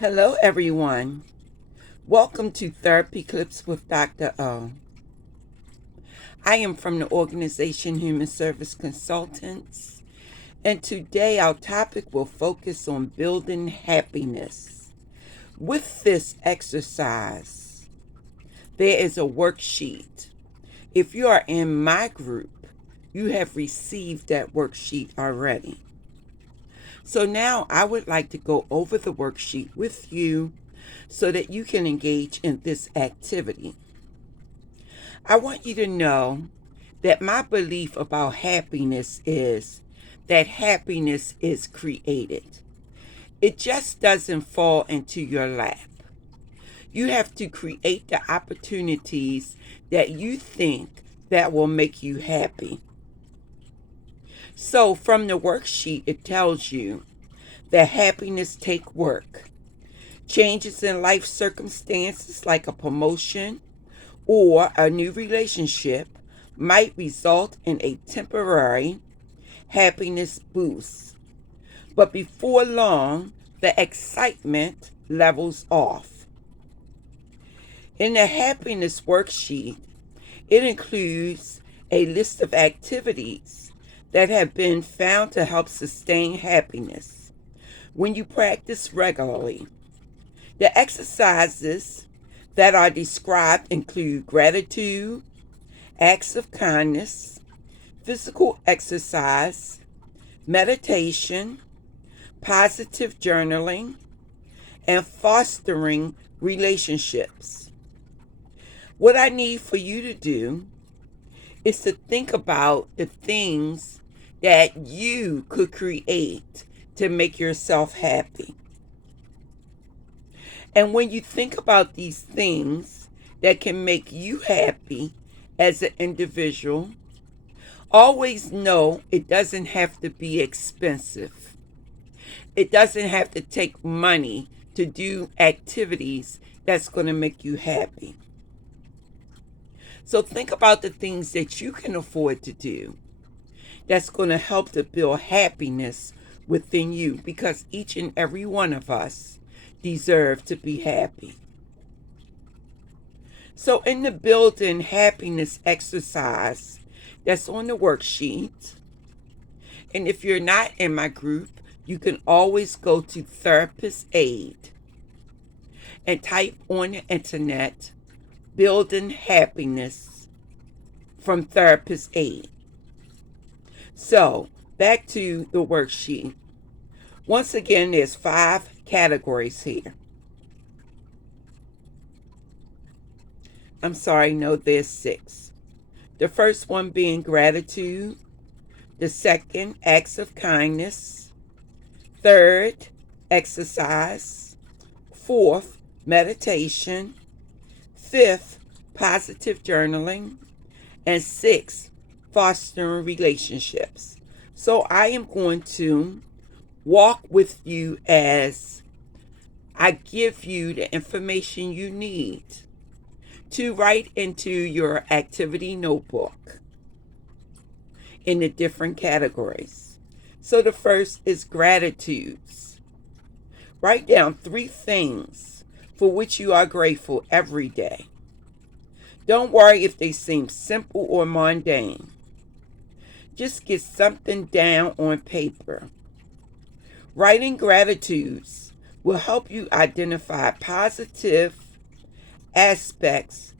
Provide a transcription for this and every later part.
Hello, everyone. Welcome to Therapy Clips with Dr. O. I am from the organization Human Service Consultants, and today our topic will focus on building happiness. With this exercise, there is a worksheet. If you are in my group, you have received that worksheet already. So now I would like to go over the worksheet with you so that you can engage in this activity. I want you to know that my belief about happiness is that happiness is created. It just doesn't fall into your lap. You have to create the opportunities that you think that will make you happy. So from the worksheet, it tells you that happiness take work. Changes in life circumstances like a promotion or a new relationship might result in a temporary happiness boost. But before long, the excitement levels off. In the happiness worksheet, it includes a list of activities that have been found to help sustain happiness when you practice regularly. The exercises that are described include gratitude, acts of kindness, physical exercise, meditation, positive journaling, and fostering relationships. What I need for you to do is to think about the things that you could create to make yourself happy. And when you think about these things that can make you happy as an individual, always know it doesn't have to be expensive. It doesn't have to take money to do activities that's going to make you happy. So think about the things that you can afford to do that's going to help to build happiness within you, because each and every one of us deserve to be happy. So in the building happiness exercise that's on the worksheet, and if you're not in my group, you can always go to Therapist Aid and type on the internet building happiness from Therapist Aid. So back to the worksheet. Once again, there's 5 categories here. I'm sorry, no, there's 6. The first one being gratitude. The second, acts of kindness. Third, exercise. Fourth, meditation. Fifth, positive journaling. And sixth, fostering relationships. So I am going to walk with you as I give you the information you need to write into your activity notebook in the different categories. So the first is gratitudes. Write down 3 things for which you are grateful every day. Don't worry if they seem simple or mundane. Just get something down on paper. Writing gratitudes will help you identify positive aspects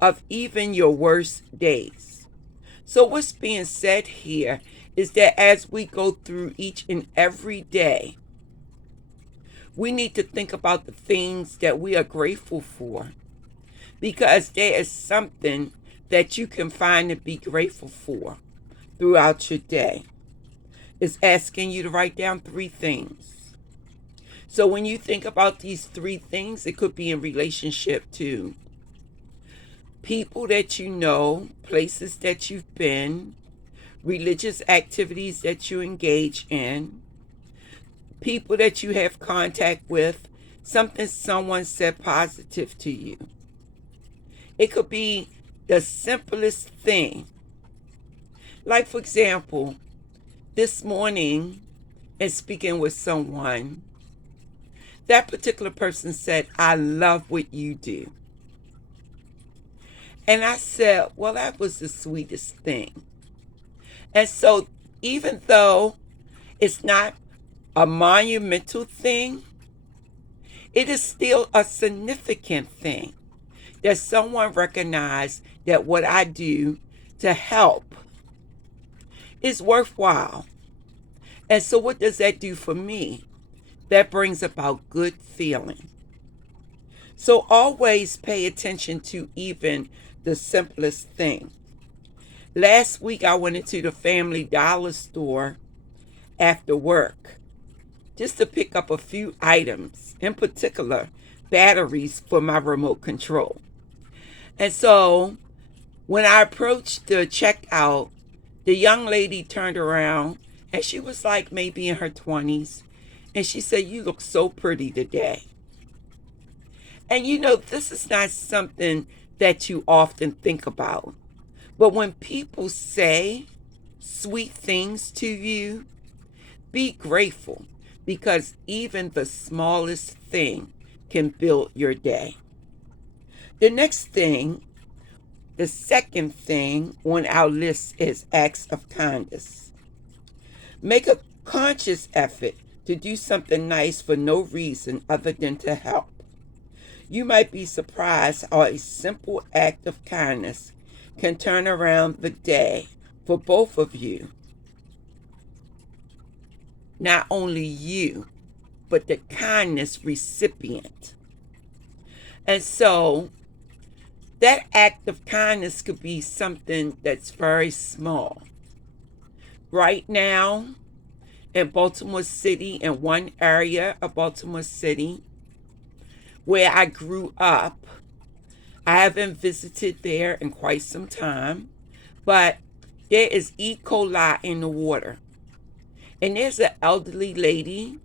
of even your worst days. So what's being said here is that as we go through each and every day, we need to think about the things that we are grateful for, because there is something that you can find to be grateful for throughout your day. It's asking you to write down 3 things. So when you think about these 3 things, it could be in relationship to people that you know, places that you've been, religious activities that you engage in, people that you have contact with, something someone said positive to you. It could be the simplest thing. Like, for example, this morning, in speaking with someone, That particular person said, "I love what you do." And I said, "Well, that was the sweetest thing." And so, even though it's not a monumental thing, it is still a significant thing that someone recognized that what I do to help is worthwhile. And so, what does that do for me? That brings about good feeling. So, always pay attention to even the simplest thing. Last week, I went into the Family Dollar store after work just to pick up a few items, in particular, batteries for my remote control. And so, when I approached the checkout, the young lady turned around and she was like maybe in her 20s. And she said, "You look so pretty today." And this is not something that you often think about. But when people say sweet things to you, be grateful, because even the smallest thing can build your day. The next thing, the second thing on our list is acts of kindness. Make a conscious effort to do something nice for no reason other than to help. You might be surprised how a simple act of kindness can turn around the day for both of you. Not only you, but the kindness recipient. And so that act of kindness could be something that's very small. Right now, in Baltimore City, in one area of Baltimore City where I grew up, I haven't visited there in quite some time, but there is E. coli in the water. And there's an elderly lady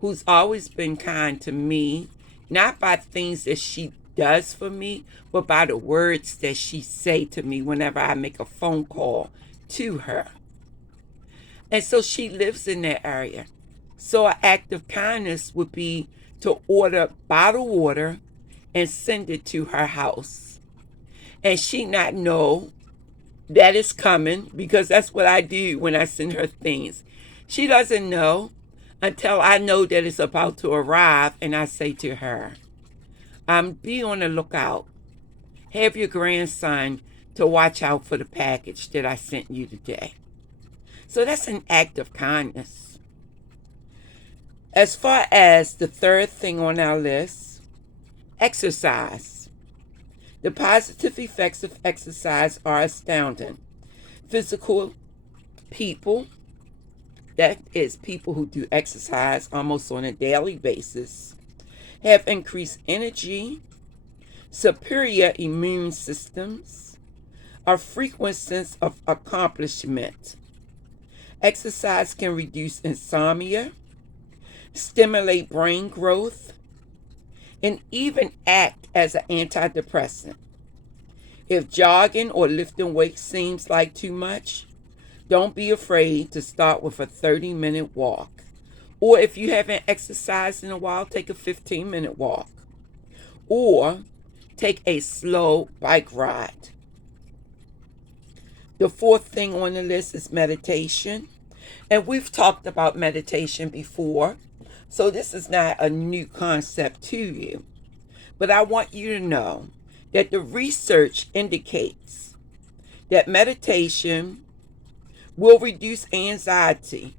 who's always been kind to me, not by things that she does for me, but by the words that she say to me whenever I make a phone call to her. And so she lives in that area. So an act of kindness would be to order bottled water and send it to her house. And she not know that it's coming, because that's what I do when I send her things. She doesn't know until I know that it's about to arrive, and I say to her, be on the lookout. Have your grandson to watch out for the package that I sent you today. So that's an act of kindness. As far as the third thing on our list, exercise. The positive effects of exercise are astounding. Physical people, that is people who do exercise almost on a daily basis, have increased energy, superior immune systems, a frequent sense of accomplishment. Exercise can reduce insomnia, stimulate brain growth, and even act as an antidepressant. If jogging or lifting weights seems like too much, don't be afraid to start with a 30-minute walk. Or if you haven't exercised in a while, take a 15-minute walk. Or take a slow bike ride. The fourth thing on the list is meditation. And we've talked about meditation before, so this is not a new concept to you. But I want you to know that the research indicates that meditation will reduce anxiety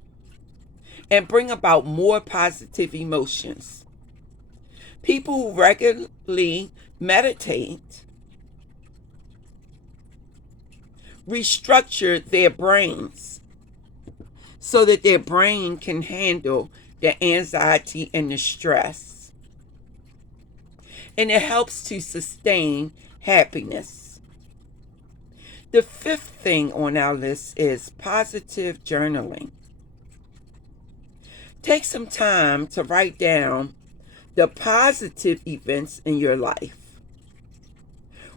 and bring about more positive emotions. People who regularly meditate restructure their brains so that their brain can handle the anxiety and the stress. And it helps to sustain happiness. The fifth thing on our list is positive journaling. Take some time to write down the positive events in your life.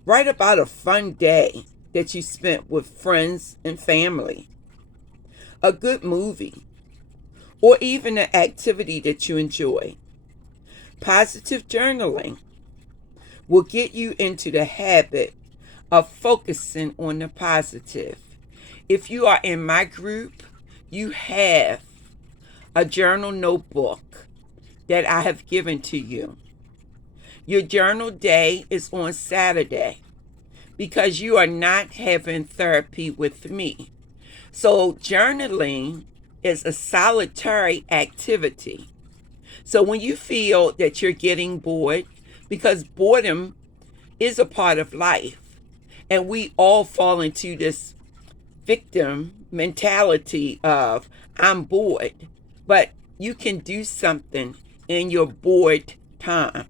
Write about a fun day that you spent with friends and family, a good movie, or even an activity that you enjoy. Positive journaling will get you into the habit of focusing on the positive. If you are in my group, you have a journal notebook that I have given to you. Your journal day is on Saturday because you are not having therapy with me. So journaling is a solitary activity. So when you feel that you're getting bored, because boredom is a part of life, and we all fall into this victim mentality of I'm bored, but you can do something in your bored time.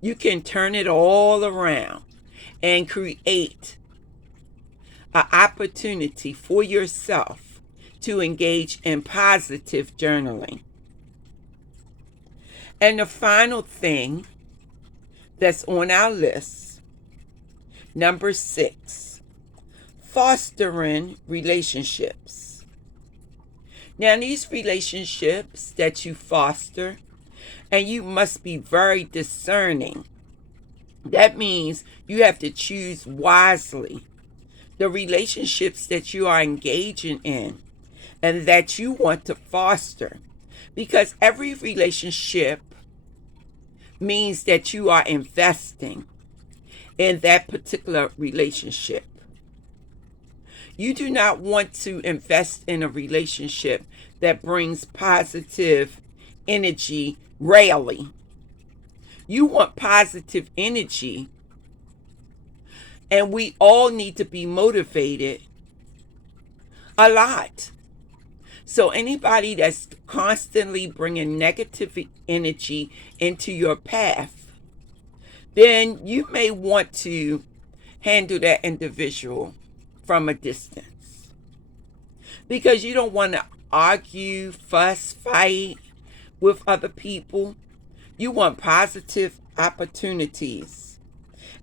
You can turn it all around and create an opportunity for yourself to engage in positive journaling. And the final thing that's on our list, number 6, fostering relationships. Now, these relationships that you foster, and you must be very discerning. That means you have to choose wisely the relationships that you are engaging in and that you want to foster. Because every relationship means that you are investing in that particular relationship. You do not want to invest in a relationship that brings positive energy rarely. You want positive energy, and we all need to be motivated a lot. So anybody that's constantly bringing negative energy into your path, then you may want to handle that individual from a distance, because you don't want to argue, fuss, fight with other people. You want positive opportunities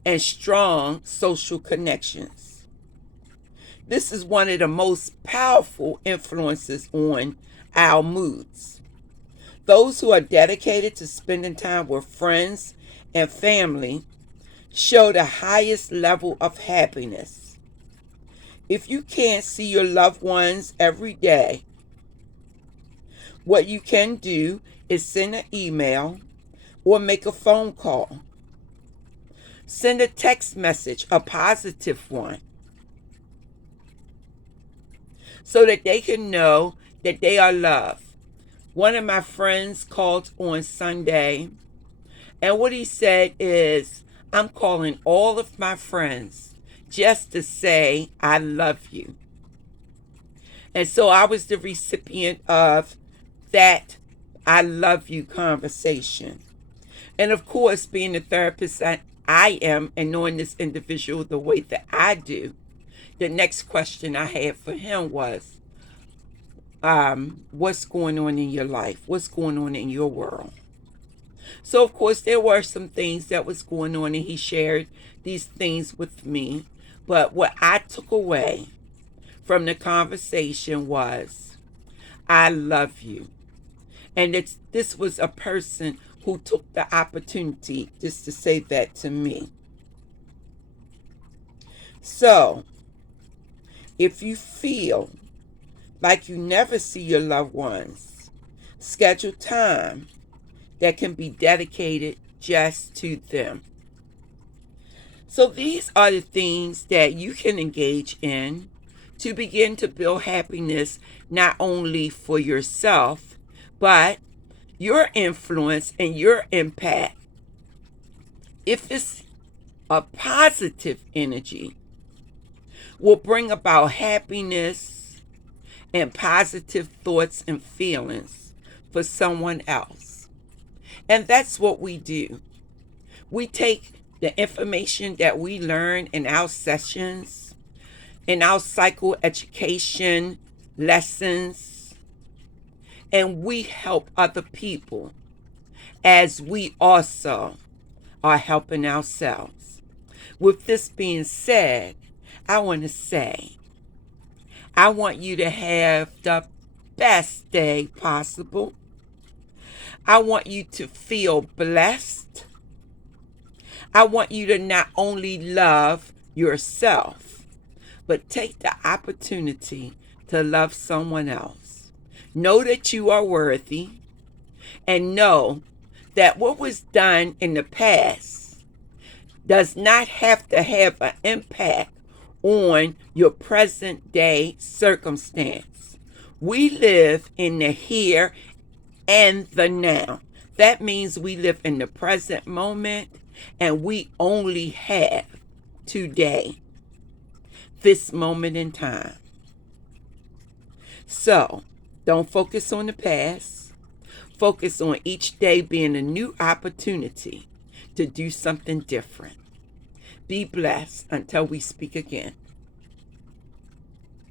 and strong social connections. This is one of the most powerful influences on our moods. Those who are dedicated to spending time with friends and family show the highest level of happiness. If you can't see your loved ones every day, what you can do is send an email or make a phone call. Send a text message, a positive one, so that they can know that they are loved. One of my friends called on Sunday, and what he said is, I'm calling all of my friends just to say I love you. And so I was the recipient of that I love you conversation. And of course, being the therapist that I am and knowing this individual the way that I do, the next question I had for him was, what's going on in your life? What's going on in your world? So, of course, there were some things that was going on, and he shared these things with me. But what I took away from the conversation was, I love you. And this was a person who took the opportunity just to say that to me. So, if you feel like you never see your loved ones, schedule time that can be dedicated just to them. So these are the things that you can engage in to begin to build happiness, not only for yourself, but your influence and your impact. If it's a positive energy, will bring about happiness and positive thoughts and feelings for someone else. And that's what we do. We take the information that we learn in our sessions, in our psychoeducation lessons, and we help other people as we also are helping ourselves. With this being said, I want to say, I want you to have the best day possible. I want you to feel blessed. I want you to not only love yourself, but take the opportunity to love someone else. Know that you are worthy, and know that what was done in the past does not have to have an impact on your present day circumstance. We live in the here and the now. That means we live in the present moment, and we only have today, this moment in time. So don't focus on the past. Focus on each day being a new opportunity to do something different. Be blessed until we speak again.